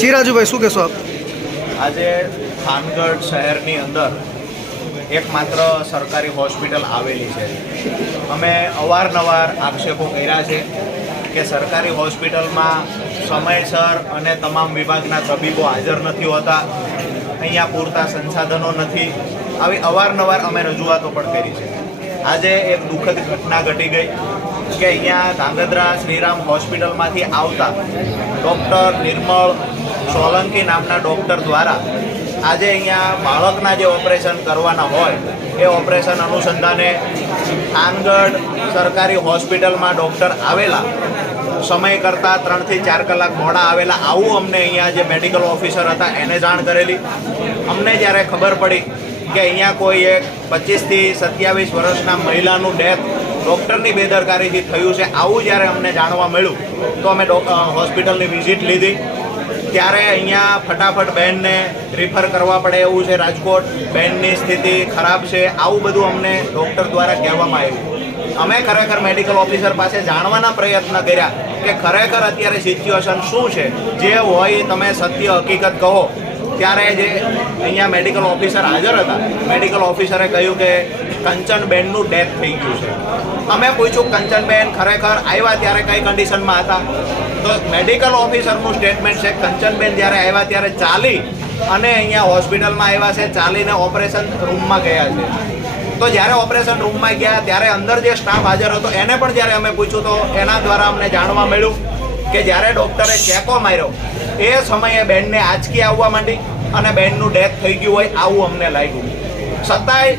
ચિરાજુભાઈ શું કહેશો આપ? આજે થાનગઢ શહેરની અંદર એકમાત્ર સરકારી હોસ્પિટલ આવેલી છે. અમે અવારનવાર આક્ષેપો કર્યા છે કે સરકારી હોસ્પિટલમાં સમયસર અને તમામ વિભાગના તબીબો હાજર નથી હોતા, અહીંયા પૂરતા સંસાધનો નથી. આવી અવારનવાર અમે રજૂઆતો પણ કરી છે. આજે એક દુઃખદ ઘટના ઘટી ગઈ કે અહીંયા ધાંગધ્રા શ્રીરામ હોસ્પિટલમાંથી આવતા ડૉક્ટર નિર્મળ સોલંકી નામના ડૉક્ટર દ્વારા આજે અહીંયા બાળકના જે ઓપરેશન કરવાના હોય એ ઓપરેશન અનુસંધાને થાનગઢ સરકારી હોસ્પિટલમાં ડૉક્ટર આવેલા, સમય કરતાં 3 થી 4 કલાક મોડા આવેલા, આવું અમને અહીંયા જે મેડિકલ ઓફિસર હતા એને જાણ કરેલી. અમને જ્યારે ખબર પડી કે અહીંયા કોઈ એક 25 થી 27 વર્ષના મહિલાનું ડેથ ડૉક્ટરની બેદરકારીથી થયું છે, આવું જ્યારે અમને જાણવા મળ્યું તો અમે હોસ્પિટલની વિઝિટ લીધી. ત્યારે અહીંયા ફટાફટ બહેનને રિફર કરવા પડે એવું છે રાજકોટ, બહેનની સ્થિતિ ખરાબ છે, આવું બધું અમને ડૉક્ટર દ્વારા કહેવામાં આવ્યું. અમે ખરેખર મેડિકલ ઓફિસર પાસે જાણવાના પ્રયત્ન કર્યા કે ખરેખર અત્યારે સિચ્યુએશન શું છે, જે હોય તમે સત્ય હકીકત કહો. ત્યારે જે અહીંયા મેડિકલ ઓફિસર હાજર હતા, મેડિકલ ઓફિસરે કહ્યું કે કંચનબેનનું ડેથ થઈ ગયું છે. અમે પૂછ્યું કંચનબેન ખરેખર આવ્યા ત્યારે કઈ કન્ડિશનમાં હતા? તો મેડિકલ ઓફિસરનું સ્ટેટમેન્ટ છે કંચનબેન જ્યારે આવ્યા ત્યારે ચાલી અને અહીંયા હોસ્પિટલમાં આવ્યા છે, ચાલીને ઓપરેશન રૂમમાં ગયા છે. તો જ્યારે ઓપરેશન રૂમમાં ગયા ત્યારે અંદર જે સ્ટાફ હાજર હતો એને પણ જ્યારે અમે પૂછ્યું તો એના દ્વારા અમને જાણવા મળ્યું કે જ્યારે ડૉક્ટરે ચેકો માર્યો એ સમયે બેનને આંચકી આવવા માંડી અને બેનનું ડેથ થઈ ગયું હોય આવું અમને લાગ્યું. છતાંય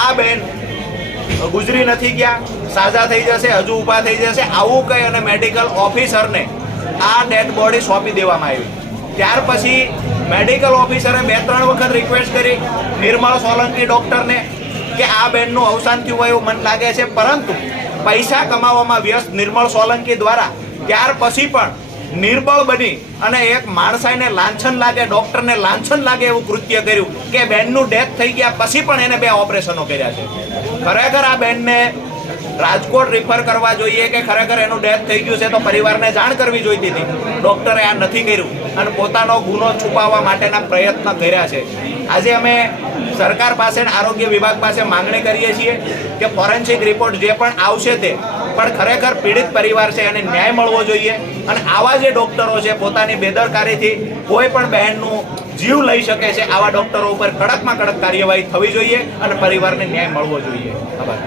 આ બેન ગુજરી નથી ગયા, સાજા થઈ જશે, હજુ ઊભા થઈ જશે, આવું કહી અને મેડિકલ ઓફિસરને આ ડેડ બોડી સોંપી દેવામાં આવી. ત્યાર પછી મેડિકલ ઓફિસરે 2-3 વખત રિક્વેસ્ટ કરી નિર્મળ સોલંકી ડૉક્ટરને કે આ બેનનું અવસાન થયું હોય એવું મને લાગે છે, પરંતુ પૈસા કમાવામાં વ્યસ્ત નિર્મળ સોલંકી દ્વારા ત્યાર પછી પણ નિર્બળ બની અને એક માણસાઈને લાંછન લાગે, ડૉક્ટરને લાંછન લાગે એવું કૃત્ય કર્યું કે બેનનું ડેથ થઈ ગયા પછી પણ એને 2 ઓપરેશનો કર્યા છે. ખરેખર આ બેનને રાજકોટ રિફર કરવા જોઈએ કે ખરેખર એનું ડેથ થઈ ગયું છે તો પરિવારને જાણ કરવી જોઈતી હતી. ડૉક્ટરે આ નથી કર્યું અને પોતાનો ગુનો છુપાવવા માટેના પ્રયત્ન કર્યા છે. આજે અમે સરકાર પાસે, આરોગ્ય વિભાગ પાસે માંગણી કરીએ છીએ કે ફોરેન્સિક રિપોર્ટ જે પણ આવશે તે પણ ખરેખર પીડિત પરિવાર છે એને ન્યાય મળવો જોઈએ અને આવા જે ડૉક્ટરો છે પોતાની બેદરકારીથી કોઈ પણ બહેનનું જીવ લઈ શકે છે, આવા ડૉક્ટરો ઉપર કડકમાં કડક કાર્યવાહી થવી જોઈએ અને પરિવારને ન્યાય મળવો જોઈએ. આભાર.